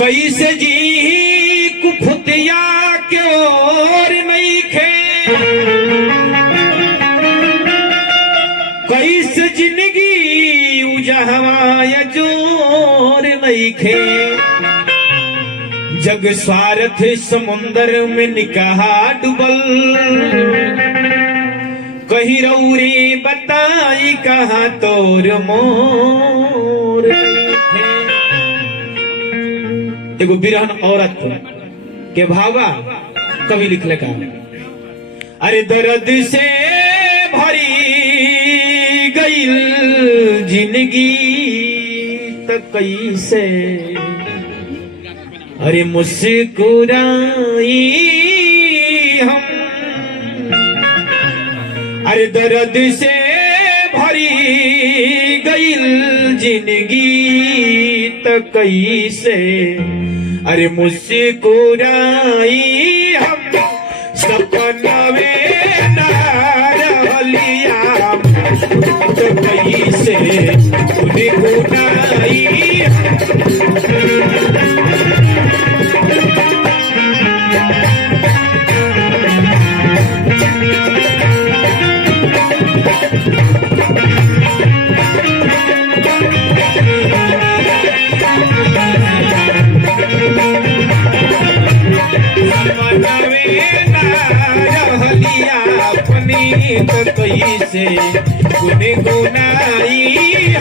कैसे जी कुफतिया के और नहीं खे, कैसे जिंदगी उजहवाया जोर नहीं खे। जग स्वार्थ समुंदर में निकाहा डुबल, कहीं रौरे बताई कहाँ तोर मोर। एगो बिरहन औरत के भावा कवि लिखले का, अरे दर्द से भरी गईल जिंदगी त कैसे, अरे मुस्कुराई हम, अरे दर्द से भरी गईल जिंदगी त कैसे, अरे मुस्कुराई हम। सपनवे ना रहलिया त कैसे गुनगुनाई तो कैसे गुनगुनाई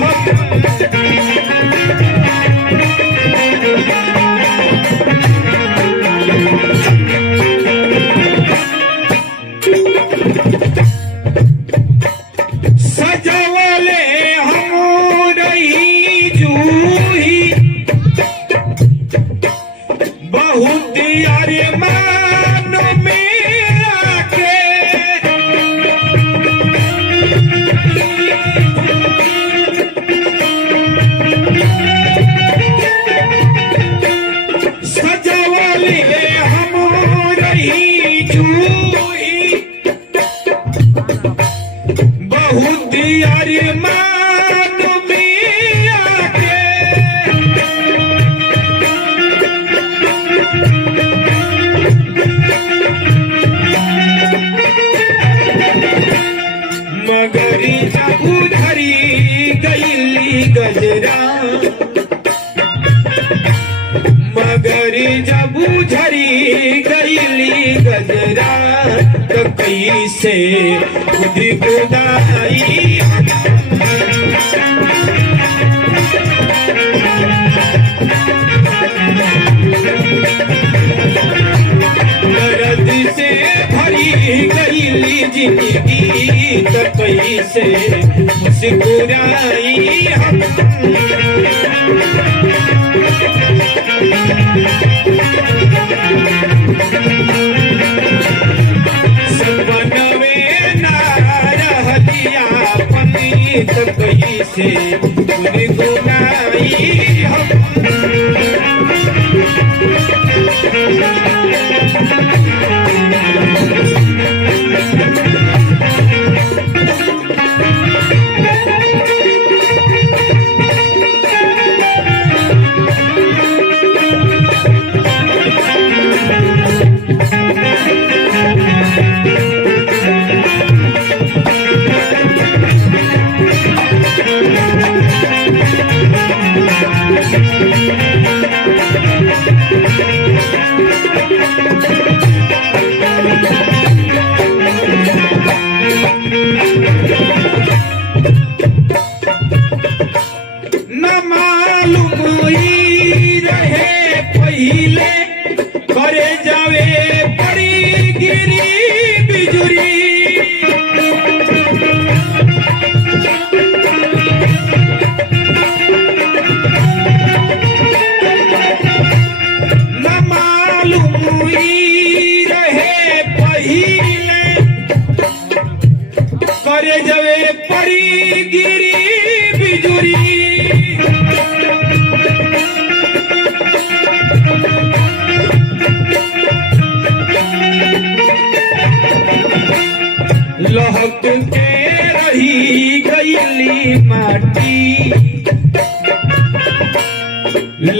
हम। सजवले हम रही जूही बहुत अरमान में मगरी जब धरी गईली गजरा, मगरी जब धरी गईली गजरा तो कैसे खुद गुदाई। दर्द से भरी गईली जिंदगी तो कैसे मुस्कुराई हम। सपनवे ना रहलिया पनी तो कैसे गुनगुनाई हम। न मालूम रहे पहिले करे जावे पड़ी गिरी बिजुरी। न मालूम रहे पहिले करे जावे पड़ी गिरी बिजुरी।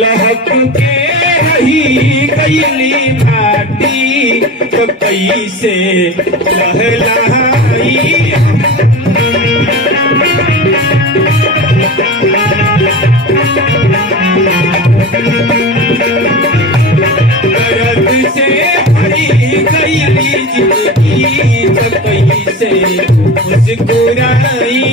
लहक के रही गईली माटी तो कैसे लहलाई दर्द से भरी गईली जिंदगी तो कैसे मुस्कुराई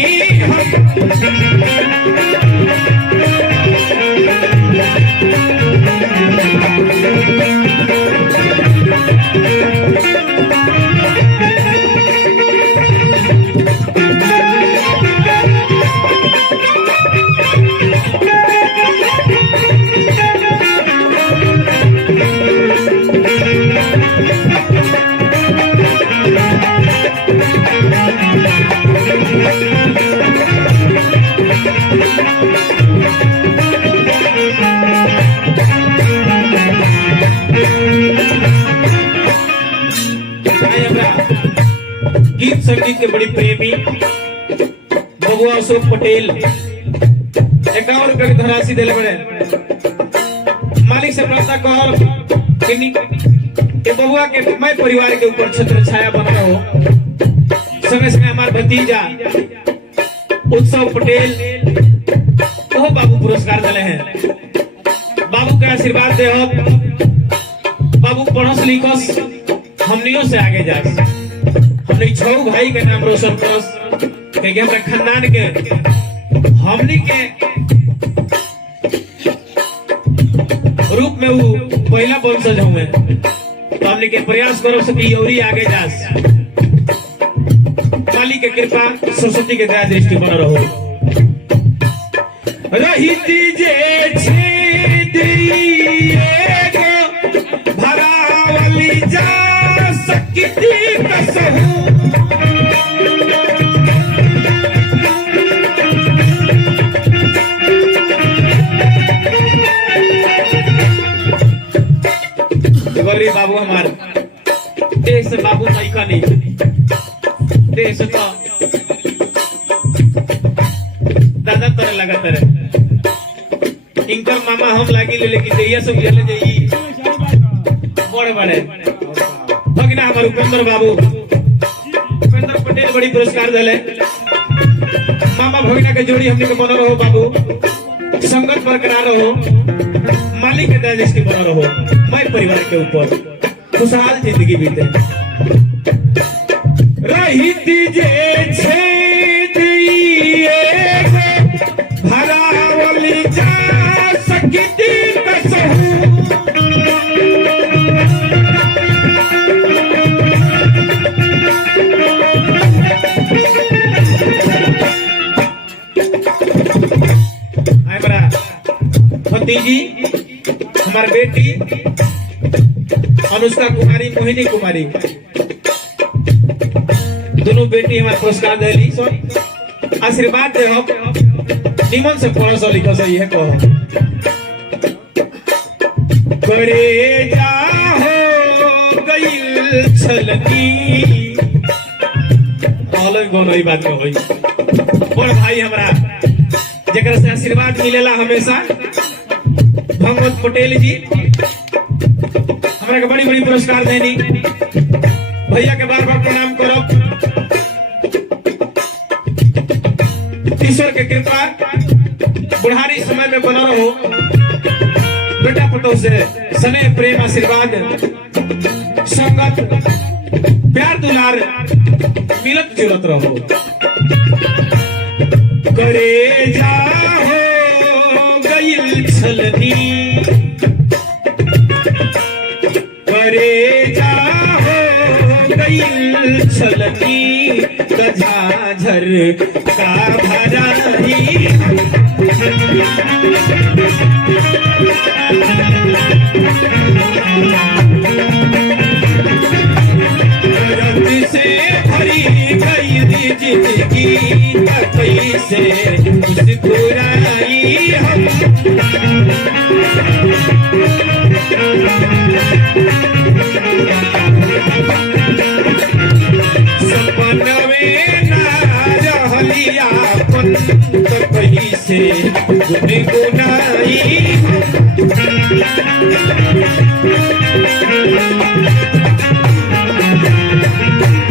गीत संगीत के बड़ी प्रेमी बबुआ अशोक पटेल 51 रुपए की धनराशि दिले बड़े मालिक से प्रार्थना कर कि बबुआ के मैं परिवार के ऊपर छत्र छाया बना हो। समय समय हमारे भतीजा उत्सव पटेल वो बाबू पुरस्कार दिले हैं। बाबू के आशीर्वाद दे हो, बाबू पढ़स लिखस हमनियों से आगे जा, हमने छह भाई के नाम रोशन करस कि हमरा खानदान के हमनी के रूप में वो पहला वंशज हुए तो हमनी के प्रयास करो सकी और आगे जा। काली के कृपा सरस्वती के दया दृष्टि बना रहो। रही दीजे भरावली जा सकती कसहू गौरी बाबू हमार देश से बाबू नहीं नहीं देश तो दादा तरह लगा तरह इनकर मामा हम लागी ले लेकिन दैया सब ले जाई बड़े बड़े भगना हमारे उपेंद्र बाबू उपेंद्र पटेल बड़ी पुरस्कार दिले मामा भगना के जोड़ी हमने के बना रहो बाबू संगत बरकरार रहो मालिक के दया दृष्टि बना रहो मैं परिवार के ऊपर खुशहाल जिंदगी बीते रही दीजे भरावली जा सकती कसहू भतीजी हमारी बेटी अनुष्का कुमारी मोहिनी कुमारी दोनों बेटी हमारे पुरस्कार दिली आशीर्वाद दे हो निमन से पढ़ो सो लिखो सो ये कहो करे जा हो गई छलनी अलग गोनो बात में होई बड़ भाई हमारा जगह से आशीर्वाद मिलेला हमेशा भगवत पटेल जी हमारे के बड़ी बड़ी पुरस्कार देनी भैया के बार बार प्रणाम करो। ईश्वर के कृपा बुढ़ारी समय में बना रहो बेटा पटो से स्नेह प्रेम आशीर्वाद संगत प्यार दुलार मिलत जुलत रहो करे जा हो गई छलनी करे जा हो गई छलनी झाझर का भराई रंग से भरी गई जिंदगी कैसे मुस्कुराई हम सपनवे ना रहलिया पन तो कैसे गुनगुनाई